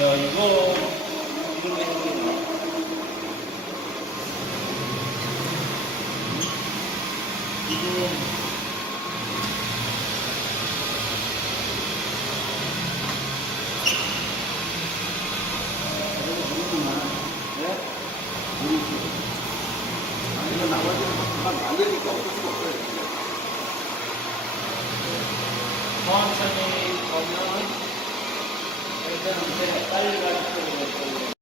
야, 이거, 이거 왜 이거, 이거 나머지는 금방 말리니까 어쩔 수가 없어요. 천천히 보면, 일단 이제 빨리 가르쳐